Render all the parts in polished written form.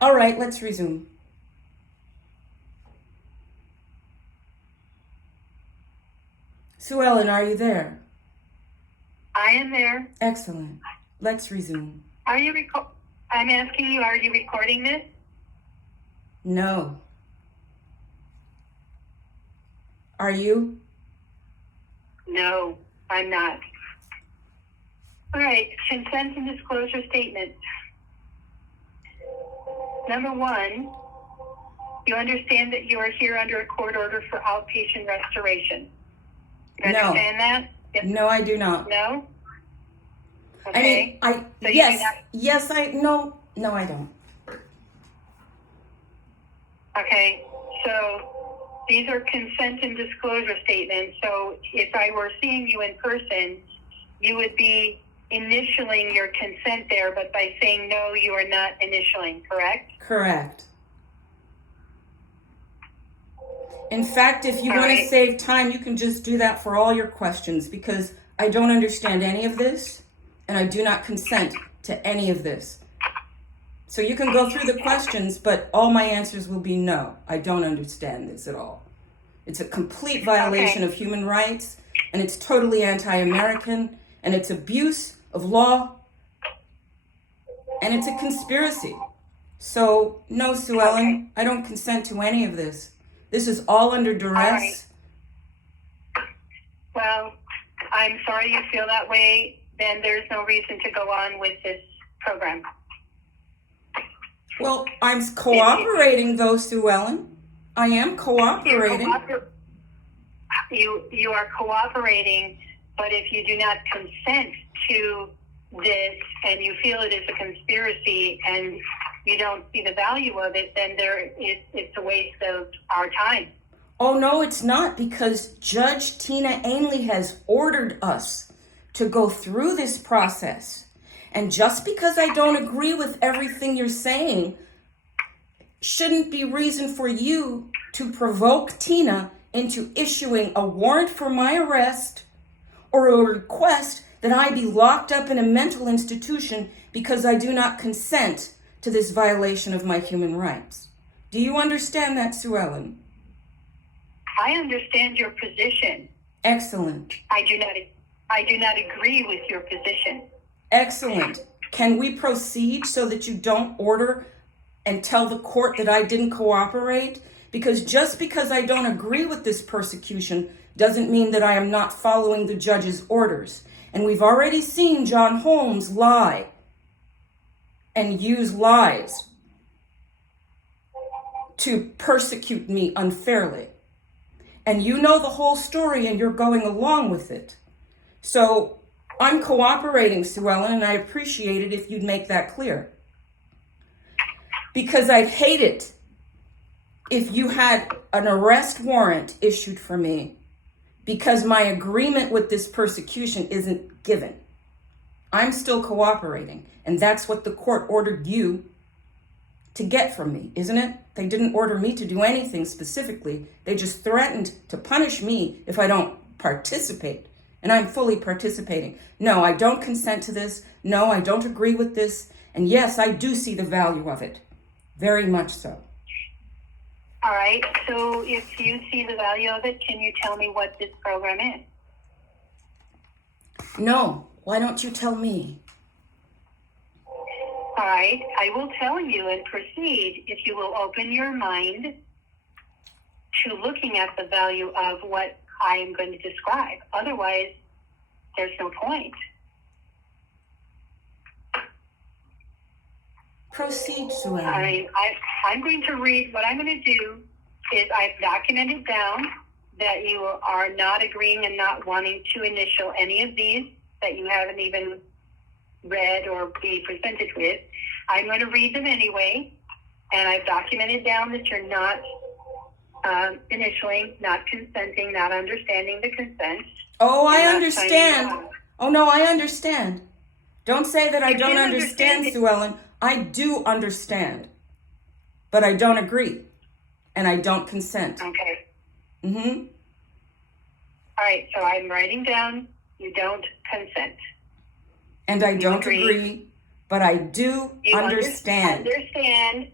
All right, let's resume. Suellen, are you there? I am there. Excellent. Let's resume. Are you I'm asking you, are you recording this? No. Are you? No, I'm not. All right, consent and disclosure statement. Number one, you understand that you are here under a court order for outpatient restoration. You No. understand that? Yep. No, I do not. No? Okay. I So no, I don't. Okay, so these are consent and disclosure statements. So if I were seeing you in person, you would be initialing your consent there, but by saying no, you are not initialing, correct? Correct. In fact, if you want to right. save time, you can just do that for all your questions, because I don't understand any of this and I do not consent to any of this. So you can go through the questions, but all my answers will be no. I don't understand this at all. It's a complete violation of human rights, and it's totally anti-American, and it's abuse of law, and it's a conspiracy. So no, Suellen, I don't consent to any of this. This is all under duress. All right. Well, I'm sorry you feel that way. Then there's no reason to go on with this program. Well, I'm cooperating though, Suellen. I am cooperating. You are cooperating, but if you do not consent to this and you feel it is a conspiracy and you don't see the value of it, then it's a waste of our time. Oh, no, it's not, because Judge Tina Ainley has ordered us to go through this process. And just because I don't agree with everything you're saying shouldn't be reason for you to provoke Tina into issuing a warrant for my arrest or a request that I be locked up in a mental institution because I do not consent to this violation of my human rights. Do you understand that, Suellen? I understand your position. Excellent. I do not agree with your position. Excellent. Can we proceed so that you don't order and tell the court that I didn't cooperate? Because just because I don't agree with this persecution doesn't mean that I am not following the judge's orders. And we've already seen John Holmes lie and use lies to persecute me unfairly. And you know the whole story and you're going along with it. So I'm cooperating, Suellen, and I appreciate it if you'd make that clear. Because I'd hate it if you had an arrest warrant issued for me because my agreement with this persecution isn't given. I'm still cooperating, and that's what the court ordered you to get from me, isn't it? They didn't order me to do anything specifically. They just threatened to punish me if I don't participate, and I'm fully participating. No, I don't consent to this. No, I don't agree with this. And yes, I do see the value of it. Very much so. All right. So if you see the value of it, can you tell me what this program is? No. Why don't you tell me? All right. I will tell you and proceed if you will open your mind to looking at the value of what I am going to describe. Otherwise, there's no point. Proceed, Suellen. All right. I'm going to read. What I'm going to do is I've documented down that you are not agreeing and not wanting to initial any of these that you haven't even read or be presented with. I'm going to read them anyway, and I've documented down that you're not initialing, not consenting, not understanding the consent. Oh, I understand. Oh, no, I understand. Don't say that I don't understand, Suellen. I do understand, but I don't agree, and I don't consent. Okay. Mm-hmm. All right, so I'm writing down you don't consent. And I don't agree, but I do understand. Understand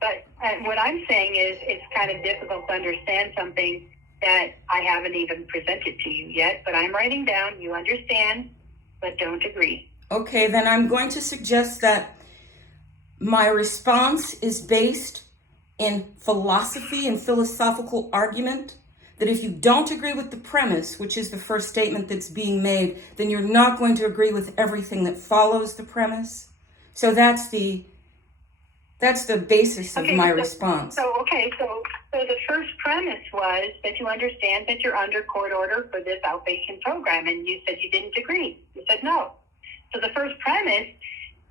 But what I'm saying is it's kind of difficult to understand something that I haven't even presented to you yet, but I'm writing down, you understand, but don't agree. Okay, then I'm going to suggest that my response is based in philosophy and philosophical argument, that if you don't agree with the premise, which is the first statement that's being made, then you're not going to agree with everything that follows the premise. So that's the basis of my response. So the first premise was that you understand that you're under court order for this outpatient program, and you said you didn't agree. You said no. So the first premise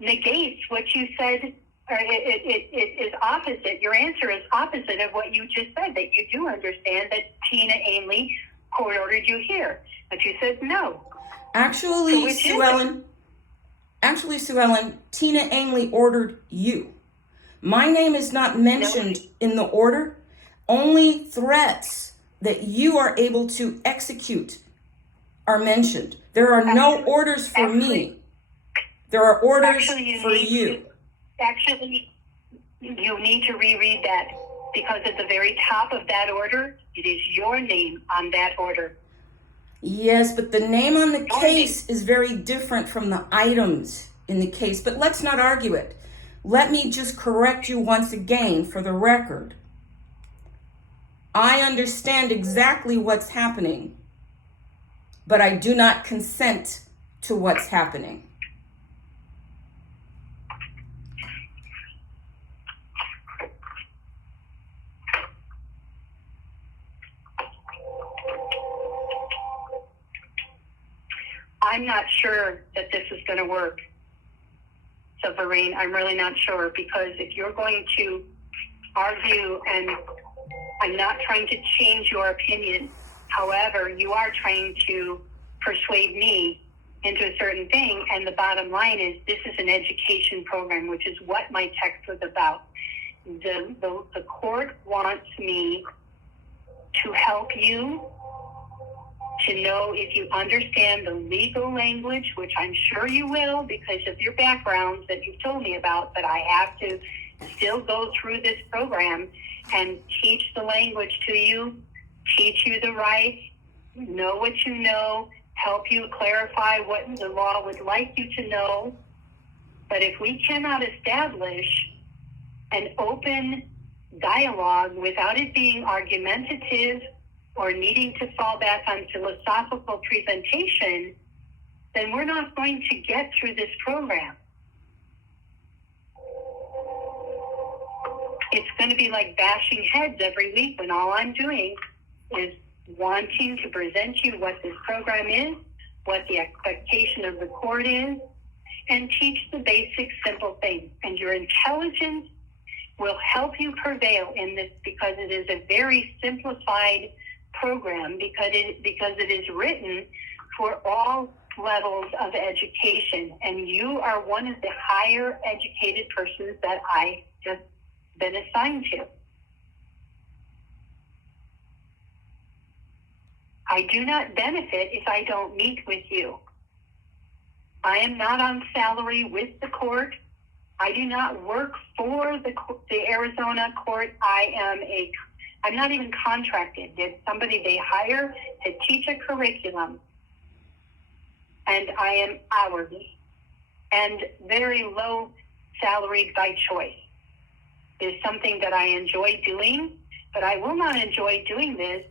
negates what you said, or it is opposite. Your answer is opposite of what you just said, that you do understand that Tina Ainley court ordered you here. But you said no. Actually, Suellen, Tina Ainley ordered you. My name is not mentioned in the order. Only threats that you are able to execute are mentioned. There are no orders for me. There are orders for you. You need to reread that, because at the very top of that order, it is your name on that order. Yes, but the name on the case is very different from the items in the case. But let's not argue it. Let me just correct you once again for the record. I understand exactly what's happening, but I do not consent to what's happening. I'm not sure that this is going to work. So, Vereen, I'm really not sure, because if you're going to argue, and I'm not trying to change your opinion, however, you are trying to persuade me into a certain thing, and the bottom line is this is an education program, which is what my text was about. The court wants me to help you to know if you understand the legal language, which I'm sure you will because of your backgrounds that you've told me about, but I have to still go through this program and teach the language to you, teach you the rights, know what you know, help you clarify what the law would like you to know. But if we cannot establish an open dialogue without it being argumentative or needing to fall back on philosophical presentation, then we're not going to get through this program. It's going to be like bashing heads every week when all I'm doing is wanting to present you what this program is, what the expectation of the court is, and teach the basic simple things. And your intelligence will help you prevail in this, because it is a very simplified program, because it is written for all levels of education, and you are one of the higher educated persons that I have been assigned to. I do not benefit if I don't meet with you. I am not on salary with the court. I do not work for the Arizona court. I'm not even contracted. It's somebody they hire to teach a curriculum. And I am hourly and very low salaried by choice. It's something that I enjoy doing, but I will not enjoy doing this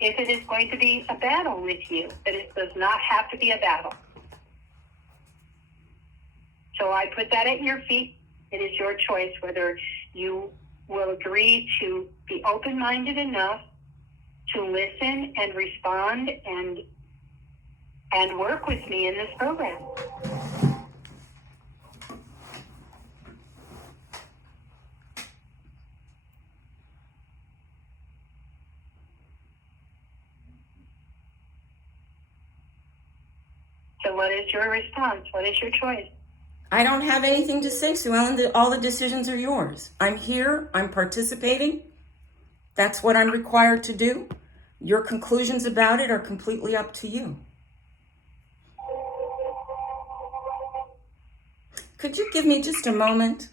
if it is going to be a battle with you. That it does not have to be a battle. So I put that at your feet. It is your choice whether you will agree to be open-minded enough to listen and respond and work with me in this program. So what is your response? What is your choice? I don't have anything to say, Suellen. All the decisions are yours. I'm here. I'm participating. That's what I'm required to do. Your conclusions about it are completely up to you. Could you give me just a moment?